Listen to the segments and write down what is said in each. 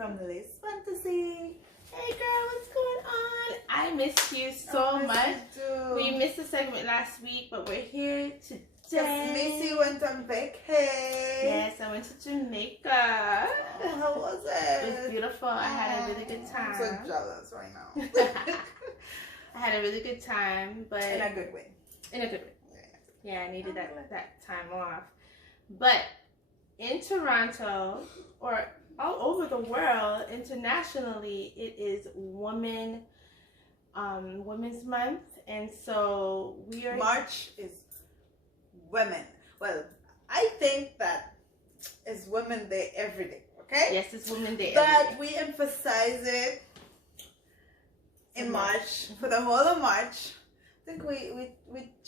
from Liz Fantasy. Hey girl, what's going on? I missed you so much. We missed the segment last week, but we're here today. Missy went on vacay. Yes, I went to Jamaica. Oh, how was it? It was beautiful. I had a really good time. I'm so jealous right now. I had a really good time, but in a good way. In a good way. Yeah, I needed that time off. But in Toronto, or all over the world, internationally, it is Women's Month, and so we are. March is women. Well, I think that it's Women's Day every day. Okay. Yes, it's Women's Day. But we emphasize it in March for the whole of March. I think we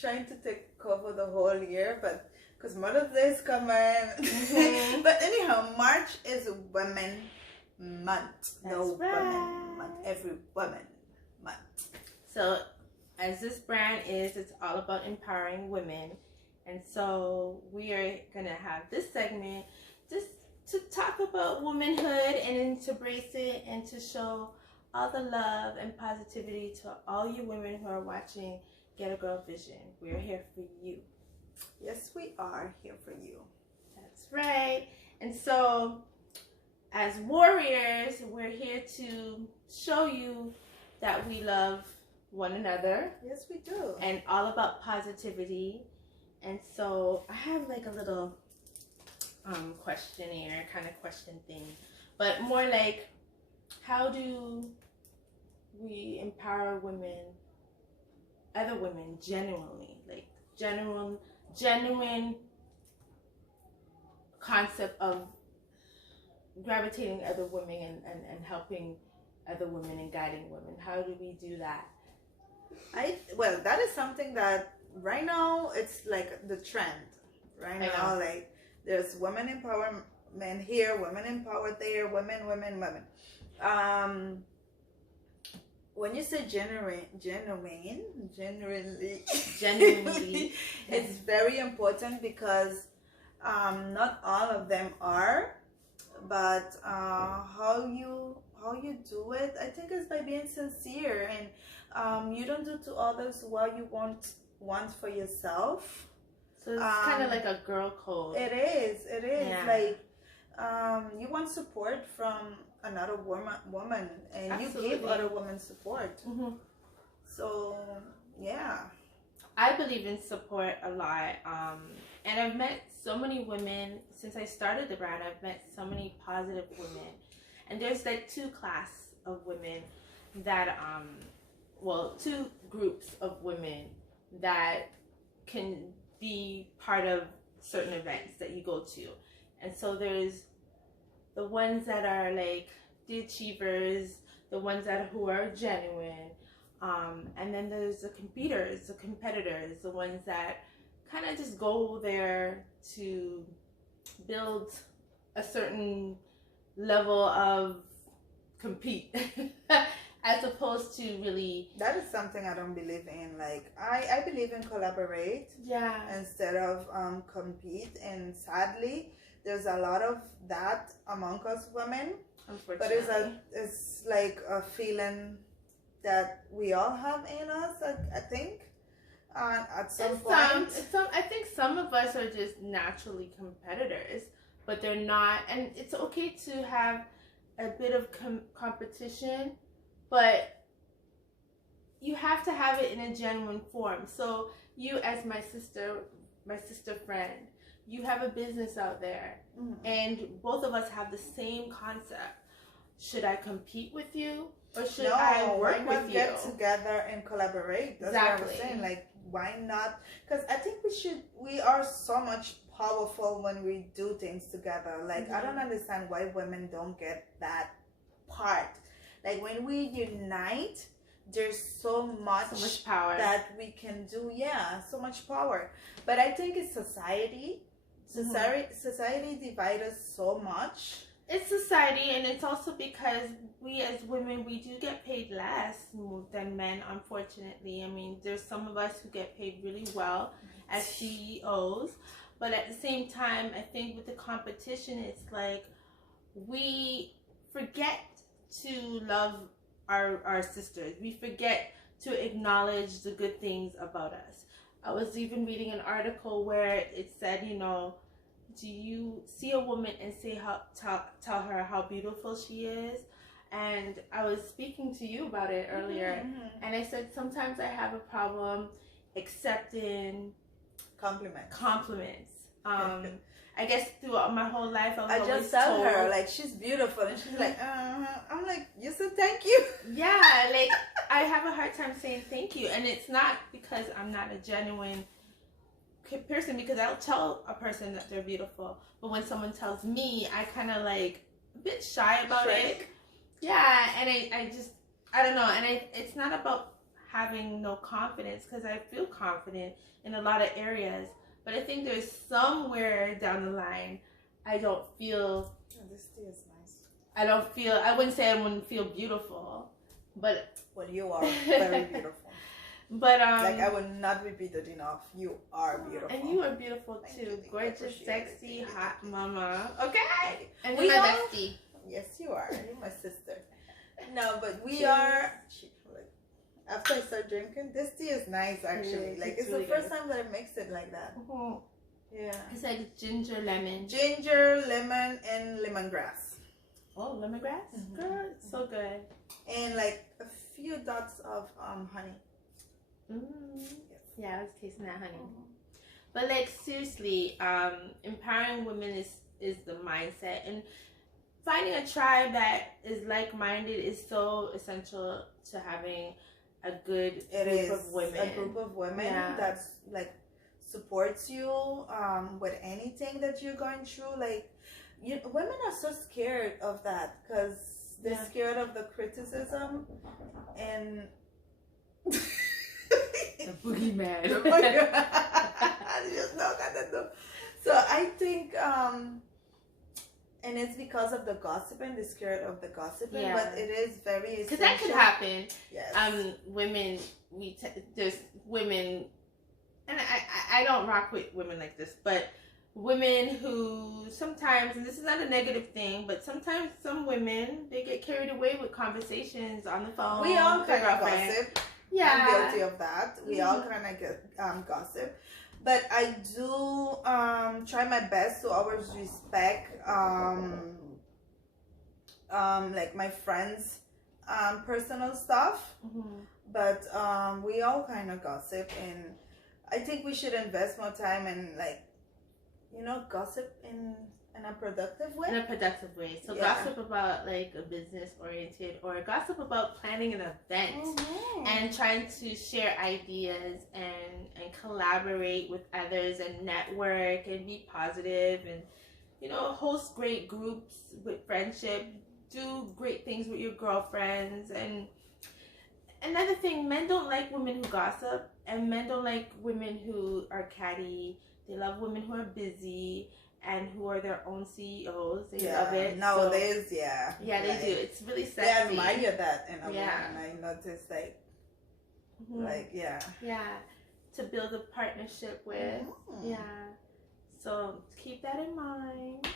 trying to cover the whole year, but because Mother's Day is coming. Mm-hmm. But anyhow, March is Women Month. That's no right. Women Month. Every Woman Month. So, as this brand is, it's all about empowering women, and so we are gonna have this segment just to talk about womanhood and to embrace it and to show all the love and positivity to all you women who are watching Get a Girl Vision. We're here for you. Yes, we are here for you. That's right. And so, as warriors, we're here to show you that we love one another. Yes, we do. And all about positivity. And so, I have like a little questionnaire kind of question thing, but more like, how do we empower women, other women, genuinely, like genuine concept of gravitating other women and helping other women and guiding women? How do we do that? Well, that is something that right now it's like the trend. Right now, like there's women empowerment here, women empowered there, women. When you say genuinely, it's very important because not all of them are, but how you do it, I think, is by being sincere, and you don't do to others what you want for yourself. So it's kind of like a girl code. It is. Yeah. Like you want support from another woman, and Absolutely. you give other women support. Mm-hmm. So yeah, I believe in support a lot, and I've met so many women since I started the brand. I've met so many positive women, and there's like two class of women that two groups of women that can be part of certain events that you go to. And so there's the ones that are like the achievers, the ones who are genuine, and then there's the competitors, the ones that kind of just go there to build a certain level of compete. As opposed to really... That is something I don't believe in. Like, I believe in collaborate. Yeah. Instead of compete. And sadly, there's a lot of that among us women. Unfortunately. But it's like a feeling that we all have in us, I think. At some point. I think some of us are just naturally competitors, but they're not. And it's okay to have a bit of competition, but you have to have it in a genuine form. So you, as my sister friend, you have a business out there, mm-hmm. and both of us have the same concept. Should I compete with you, or should I work with you? Get together and collaborate. That's exactly. what I was saying. Like, why not? Because I think we are so much powerful when we do things together. Like, mm-hmm. I don't understand why women don't get that part. Like, when we unite, there's so much power that we can do. Yeah, so much power. But I think it's society. Society divides us so much. It's society, and it's also because we as women, we do get paid less than men, unfortunately. I mean, there's some of us who get paid really well as CEOs, but at the same time, I think with the competition, it's like we forget to love our sisters. We forget to acknowledge the good things about us. I was even reading an article where it said, you know, do you see a woman and say tell her how beautiful she is? And I was speaking to you about it earlier, and I said sometimes I have a problem accepting compliments. I guess throughout my whole life, I just tell her like she's beautiful, and she's like, I'm like, you said thank you. Yeah, like I have a hard time saying thank you, and it's not because I'm not a genuine person, because I'll tell a person that they're beautiful, but when someone tells me, I kind of like a bit shy about it. Yeah, and I don't know, and it's not about having no confidence, because I feel confident in a lot of areas. But I think there's somewhere down the line I don't feel. Oh, this tea is nice. I wouldn't say I wouldn't feel beautiful, but. Well, you are very beautiful. But like I would not repeat it enough. You are beautiful. And you are beautiful too. Gorgeous, sexy, hot mama. Okay. And we you're my bestie. Yes, you are. You're my sister. No, but we are. After I start drinking, this tea is nice actually. Yeah, like it's really the first time that I mix it like that. Yeah. It's like ginger lemon. Ginger, lemon, and lemongrass. Oh, lemongrass? Girl, it's so good. And like a few dots of honey. Yes. Yeah, I was tasting that honey. But like seriously, empowering women is the mindset, and finding a tribe that is like-minded is so essential to having a good group of women. A group of women that's like supports you with anything that you're going through. Like women are so scared of that because they're scared of the criticism and the boogeyman. So I think and it's because of the gossiping, they're scared of the gossiping, but it is very essential. Because that could happen. Yes. Women, there's women, and I don't rock with women like this, but women who sometimes, and this is not a negative thing, but sometimes some women, they get carried away with conversations on the phone. We all kind of gossip. Yeah. I'm guilty of that. We all kind of get gossip. But I do try my best to always respect like my friends' personal stuff. But we all kind of gossip, and I think we should invest more time in like gossip in a productive way. In a productive way. So gossip about like a business oriented, or gossip about planning an event and trying to share ideas and collaborate with others and network and be positive and host great groups with friendship, do great things with your girlfriends. And another thing, men don't like women who gossip, and men don't like women who are catty. They love women who are busy and who are their own CEOs. They love it. Nowadays, Yeah, they do. It's really sexy. They admire that in a woman. I noticed, to build a partnership with. So keep that in mind.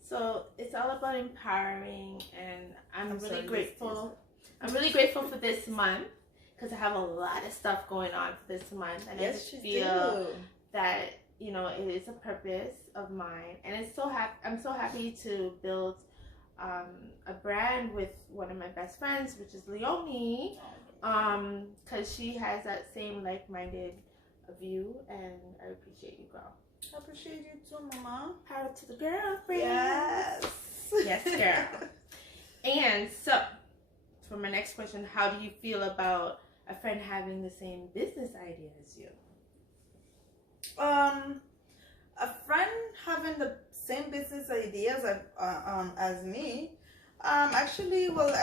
So it's all about empowering, and I'm really grateful. I'm really grateful for this month because I have a lot of stuff going on for this month, and I just feel that it is a purpose of mine, and I'm so happy to build a brand with one of my best friends, which is Leonie, because she has that same like-minded view, and I appreciate you, girl. I appreciate you too, Mama. Power to the girlfriend. Yes, girl. And so, for my next question, how do you feel about a friend having the same business idea as you? A friend having the same business ideas as me actually will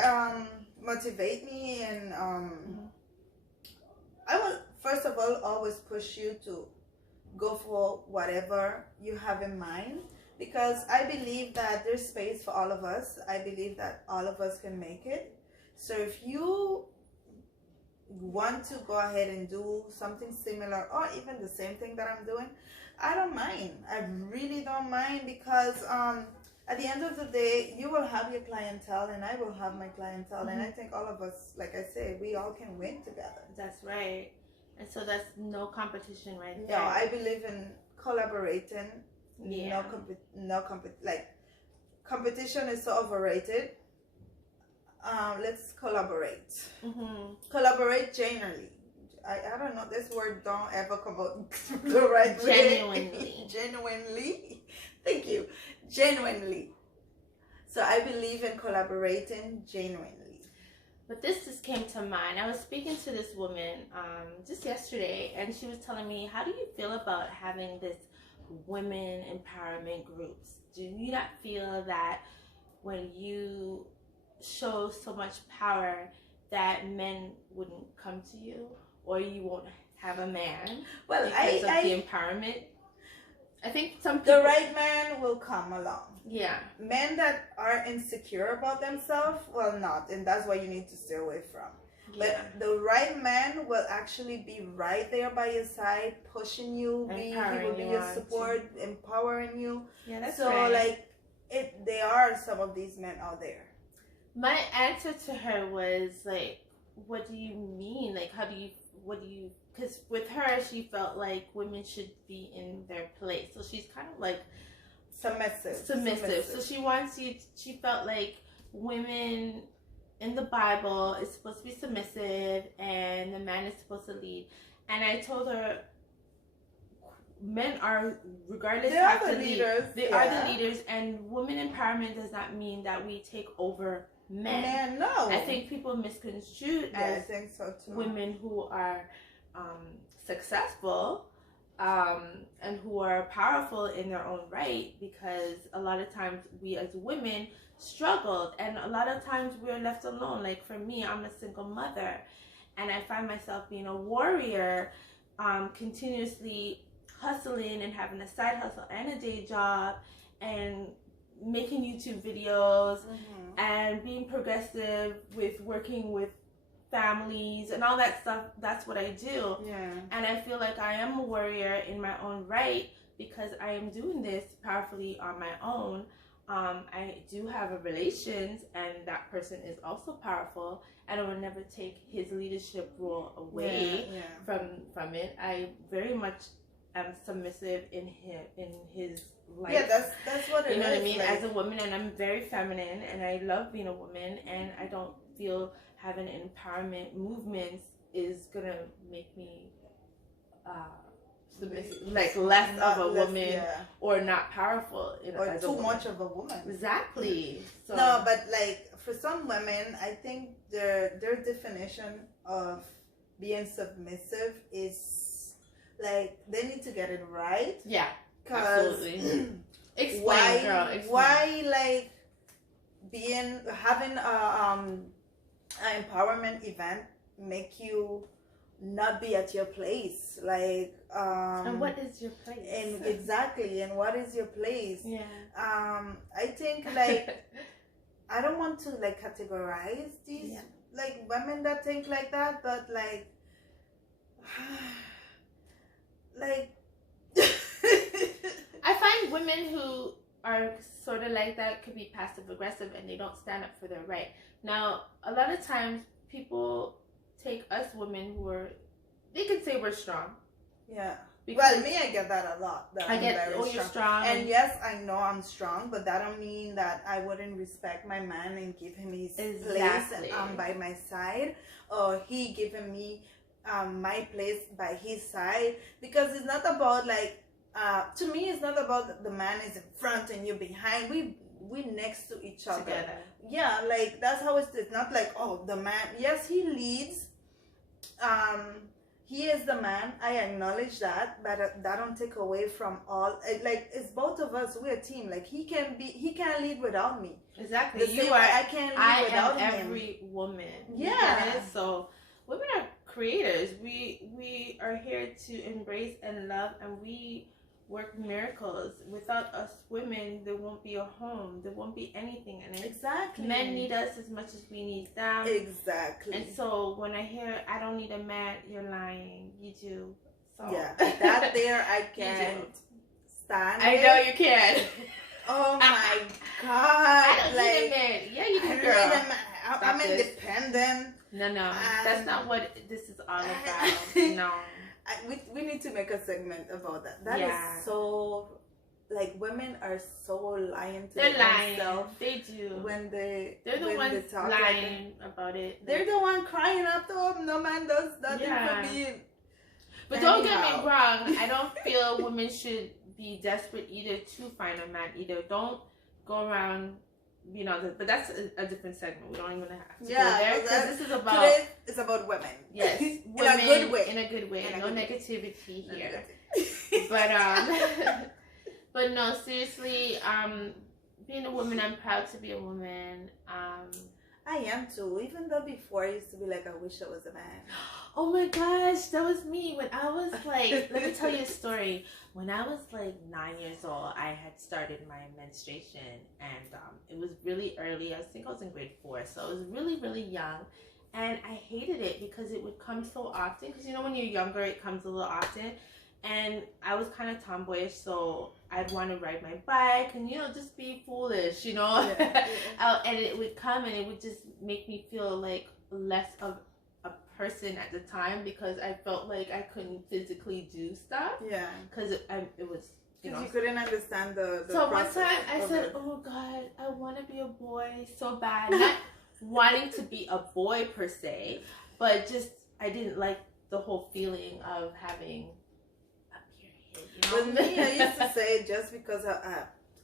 motivate me, and I will first of all always push you to go for whatever you have in mind, because I believe that there's space for all of us. I believe that all of us can make it. So if you want to go ahead and do something similar, or even the same thing that I'm doing, I don't mind. I really don't mind, because at the end of the day, you will have your clientele and I will have my clientele. And I think all of us, like I say, we all can win together. That's right. And so that's no competition right No, there. I believe in collaborating. Yeah. Like competition is so overrated. Let's collaborate. Collaborate genuinely. I don't know, this word don't ever come out the right way. Genuinely. Thank you. Genuinely. So I believe in collaborating genuinely. But this just came to mind. I was speaking to this woman just yesterday, and she was telling me, how do you feel about having this women empowerment groups? Do you not feel that when you show so much power that men wouldn't come to you, or you won't have a man because of the empowerment? I think some people, the right man will come along. Yeah. Men that are insecure about themselves will not, and that's what you need to stay away from. Yeah. But the right man will actually be right there by your side, pushing you. He will be your support, empowering you. Yeah, that's so right. like, there are some of these men out there. My answer to her was like, what do you mean? Like, because with her, she felt like women should be in their place. So she's kind of like submissive. So she felt like women in the Bible is supposed to be submissive and the man is supposed to lead. And I told her, men are, regardless, have to lead. They are the leaders, and women empowerment does not mean that we take over men. No. I think people misconstrue as I think so too. Women who are successful and who are powerful in their own right, because a lot of times we as women struggled, and a lot of times we're left alone. Like for me, I'm a single mother, and I find myself being a warrior, continuously hustling and having a side hustle and a day job and making YouTube videos and being progressive with working with families and all that stuff. That's what I do. Yeah. And I feel like I am a warrior in my own right because I am doing this powerfully on my own. I do have a relations, and that person is also powerful, and I will never take his leadership role away from it. I very much am submissive in his life. Yeah, that's what it is. You know what I mean? Like, as a woman, and I'm very feminine, and I love being a woman, and I don't feel having empowerment movements is gonna make me like less of a woman or not powerful, or too much of a woman. Exactly. So no, but like for some women, I think their definition of being submissive is like they need to get it right. Yeah, absolutely. Explain, girl. Explain. Why like having an empowerment event make you not be at your place, like and what is your place? And exactly, and what is your place? Yeah. I think like I don't want to like categorize these like women that think like that, but like like I find women who are sort of like that could be passive aggressive and they don't stand up for their right. Now, a lot of times people take us women who are, they could say we're strong. Yeah. Well, me, I get that a lot. You're strong. And yes, I know I'm strong, but that don't mean that I wouldn't respect my man and give him his place by my side, or he giving me my place by his side. Because it's not about like, to me, it's not about the man is in front and you behind. We next to each other. Together. Yeah, like that's how it's not like, oh, the man, yes, he leads. He is the man. I acknowledge that, but that don't take away from all. Like it's both of us. We're a team. Like he can't lead without me. Exactly. I can't lead without him. Every woman. Yeah. So women are creators. We are here to embrace and love, and we work miracles. Without us women, there won't be a home. There won't be anything. And exactly. Men need us as much as we need them. Exactly. And so when I hear I don't need a man, you're lying. You do. So yeah, that there I can't stand. I know you can. Oh my I God! don't need a Like, man. Yeah, you I do, need girl. a man. I'm Stop this. independent. No, that's And not what this is all about. No. we need to make a segment about that. That Yeah. is so, like, women are so lying to They're their lying. own self They do. when They're the when ones they talk lying about it. they're the one crying after, oh, no man does nothing Yeah. for me. But don't get me Anyhow. wrong. I don't feel women should be desperate either to find a man either. Don't go around, but that's a different segment. We don't even have to go there because this is about today it's about women. yes, in women a good way. In a good way. In a No good way. negativity No here. negativity. But but no, seriously, being a woman, I'm proud to be a woman. I am too. Even though before I used to be like, I wish I was a man. Oh my gosh, that was me when I was like, let me tell you a story. When I was like 9 years old, I had started my menstruation, and it was really early. I think I was in grade 4, so it was really, really young. And I hated it because it would come so often. Because when you're younger, it comes a little often. And I was kind of tomboyish, so I'd want to ride my bike and, just be foolish, Yeah. And it would come and it would just make me feel like less of a person at the time because I felt like I couldn't physically do stuff. Yeah. Because it was, Because you couldn't understand the So one process time I of said, it. oh God, I want to be a boy so bad. Not wanting to be a boy per se, but just I didn't like the whole feeling of having With me, I used to say just because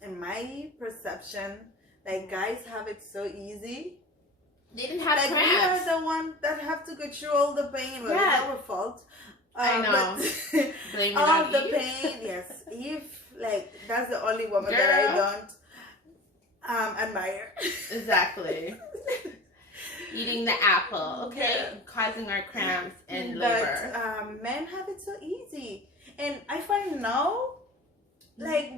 in my perception, like guys have it so easy. They didn't have Like we cramps. are the one that have to go through all the pain. Well, Yeah. it's our fault. I know. But Blame it all on the Eve. pain, yes. Eve, like that's the only woman that I don't admire. Exactly. Eating the apple, okay, Yeah. causing our cramps and But labor. men have it so easy, and I find now, like,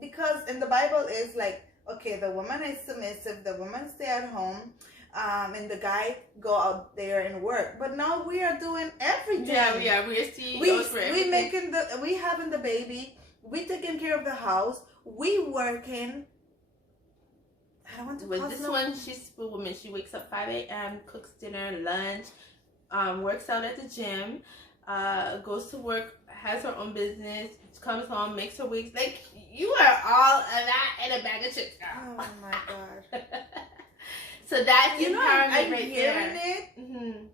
because in the Bible is like, okay, the woman is submissive, the woman stay at home, and the guy go out there and work. But now we are doing everything. Yeah, we're CEOs for everything. we having the baby, we taking care of the house, we working. I don't want to With cause this no- one, she's a woman. She wakes up 5 a.m., cooks dinner, lunch, works out at the gym, goes to work, has her own business, comes home, makes her wigs. Like, you are all of that and a bag of chips, girl. Oh my God. So that's You know, empowerment I'm right hearing there. it. Mm-hmm.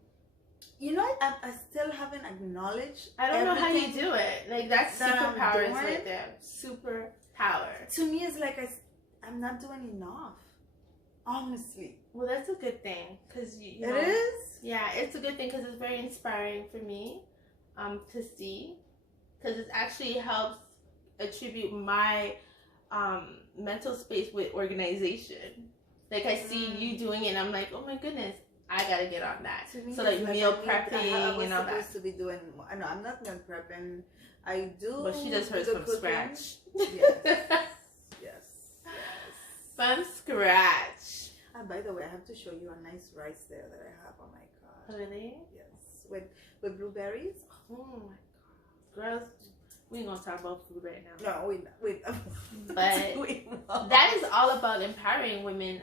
You know, I still haven't acknowledged. I don't know how you everything do it. Like, that's that I'm superpowers doing. right there. Superpower. To me, it's like I'm not doing enough. Honestly, Well, that's a good thing. Because, you know. it is. Yeah, it's a good thing because it's very inspiring for me to see. Because it actually helps attribute my mental space with organization. Like, I see you doing it and I'm like, oh my goodness, I gotta get on that. To me, So, like, it's meal I prepping was and all supposed that. to be doing. No, I'm not meal prepping. I do. But she does hers the from cooking. scratch. Yes. From scratch. By the way, I have to show you a nice rice there that I have. Oh my God. Really? Yes, with blueberries. Oh my God. Girls, we ain't gonna talk about food right now. No, we But we won't. that is all about empowering women,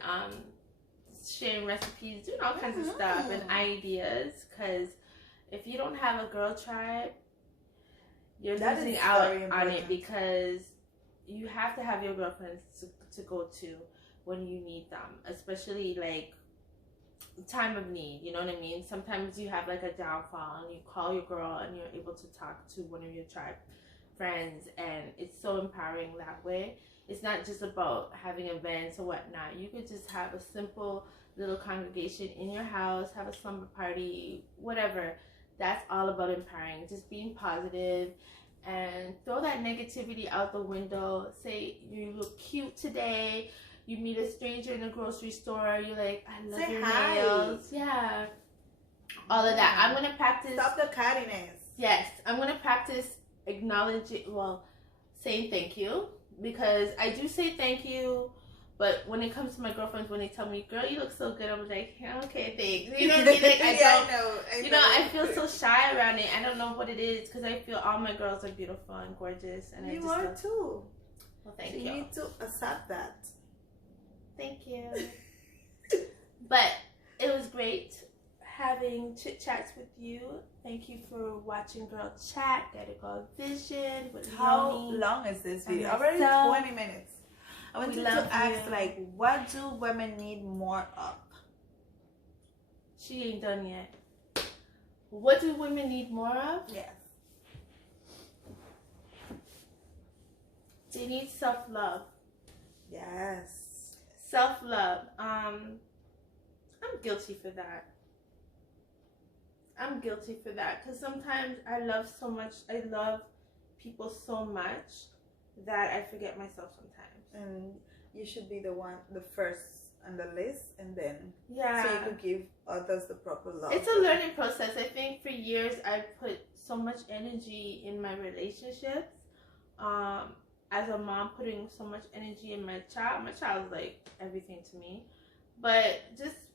sharing recipes, doing all kinds of stuff and ideas. Because if you don't have a girl tribe, you're That losing is out very on it important. because you have to have your girlfriends to go to when you need them, especially like time of need. You know what I mean? Sometimes you have like a downfall and you call your girl and you're able to talk to one of your tribe friends, and it's so empowering that way. It's not just about having events or whatnot. You could just have a simple little congregation in your house, have a slumber party, whatever. That's all about empowering, just being positive and throw that negativity out the window. Say you look cute today, you meet a stranger in a grocery store, you're like, I love Say your hi. nails. Yeah. All of that. I'm gonna practice. Stop the cattiness. Yes, I'm gonna practice acknowledging, saying thank you, because I do say thank you, but when it comes to my girlfriends, when they tell me, girl, you look so good, I'm like, yeah, okay, thanks. You know what I mean? Like, I don't, I feel so shy around it. I don't know what it is, because I feel all my girls are beautiful and gorgeous, and I You just are love, too. Well, thank so you need to accept that. Thank you. But it was great having chit chats with you. Thank you for watching Girl Chat, Get a Girl Vision with How Leonie long is this and video? Already myself. 20 minutes. I wanted to ask, like, what do women need more of? She ain't done yet. What do women need more of? Yes. They need self-love. Yes. Self-love. I'm guilty for that. I'm guilty for that because sometimes I love people so much that I forget myself sometimes. And you should be the first on the list, and then yeah, so you could give others the proper love. It's a learning process. I think for years I put so much energy in my relationships. As a mom, putting so much energy in my child. My child is like everything to me, but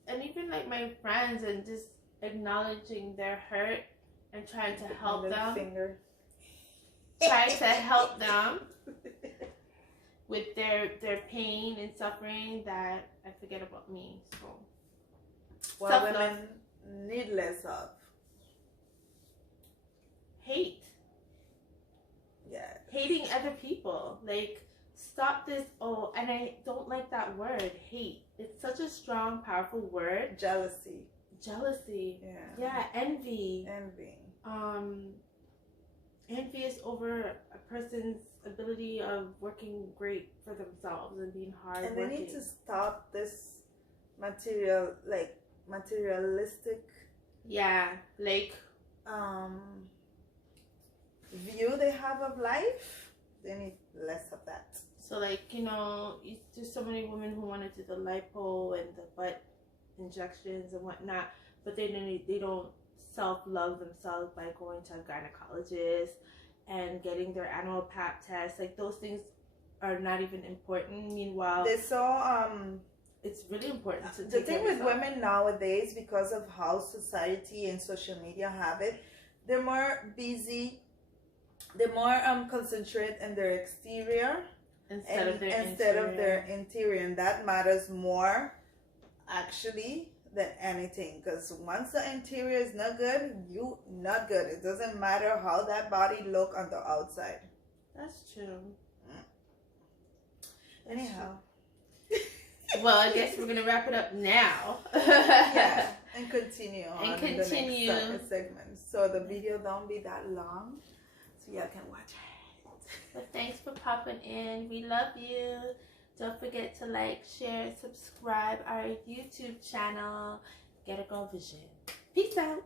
and even like my friends, and just acknowledging their hurt and trying to help them. Trying to help them with their pain and suffering, that I forget about me. So what women need less of? Hate. Yeah. Hating other people. Like, stop this. Oh, and I don't like that word, hate. It's such a strong, powerful word. Jealousy. Yeah. Yeah, envy. Envious over a person's ability of working great for themselves and being hard and working. They need to stop this materialistic view they have of life. They need less of that. So there's so many women who want to do the lipo and the butt injections and whatnot, but they don't self-love themselves by going to a gynecologist and getting their annual pap test. Like, those things are not even important. Meanwhile, it's really important to the thing with women nowadays, because of how society and social media have it, they're more busy, they're more concentrated in their exterior instead of their interior, and that matters more actually than anything, because once the interior is not good, you not good. It doesn't matter how that body look on the outside. That's true. Anyhow. Well, I guess we're gonna wrap it up now. Yeah, and continue on the next segment. So the video don't be that long, so y'all can watch it. But thanks for popping in. We love you. Don't forget to like, share, subscribe our YouTube channel, Get a Girl Vision. Peace out.